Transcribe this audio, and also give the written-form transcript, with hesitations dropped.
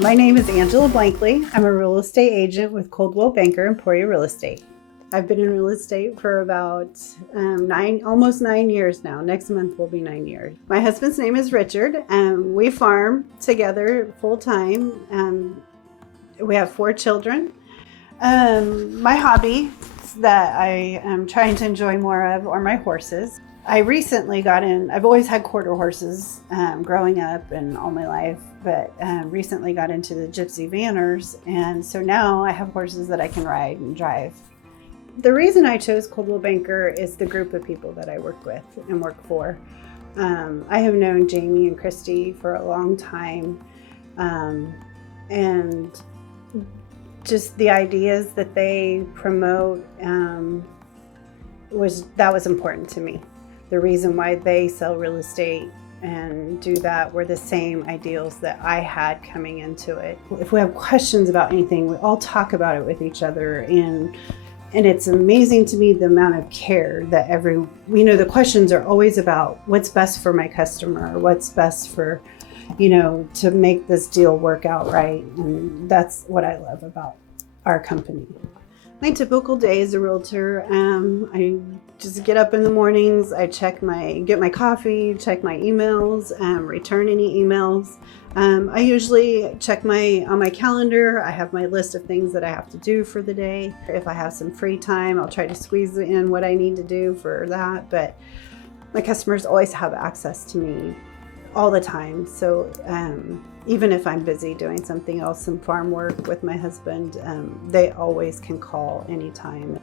My name is Angela Blankley. I'm a real estate agent with Coldwell Banker, Emporia Real Estate. I've been in real estate for about almost 9 years now. Next month will be 9 years. My husband's name is Richard, and we farm together full time. We have 4 children. My hobby that I am trying to enjoy more of are my horses. I recently got in, I've always had quarter horses growing up and all my life, but recently got into the gypsy vanners, and so now I have horses that I can ride and drive. The reason I chose Coldwell Banker is the group of people that I work with and work for. I have known Jamie and Christy for a long time, and just the ideas that they promote was important to me. The reason why they sell real estate and do that were the same ideals that I had coming into it. If we have questions about anything, we all talk about it with each other, and it's amazing to me the amount of care that the questions are always about what's best for my customer, or what's best for, to make this deal work out right. And that's what I love about our company. My typical day as a realtor, I just get up in the mornings, I get my coffee, check my emails, return any emails. I usually check on my calendar. I have my list of things that I have to do for the day. If I have some free time, I'll try to squeeze in what I need to do for that. But my customers always have access to me all the time. So even if I'm busy doing something else, some farm work with my husband, they always can call anytime.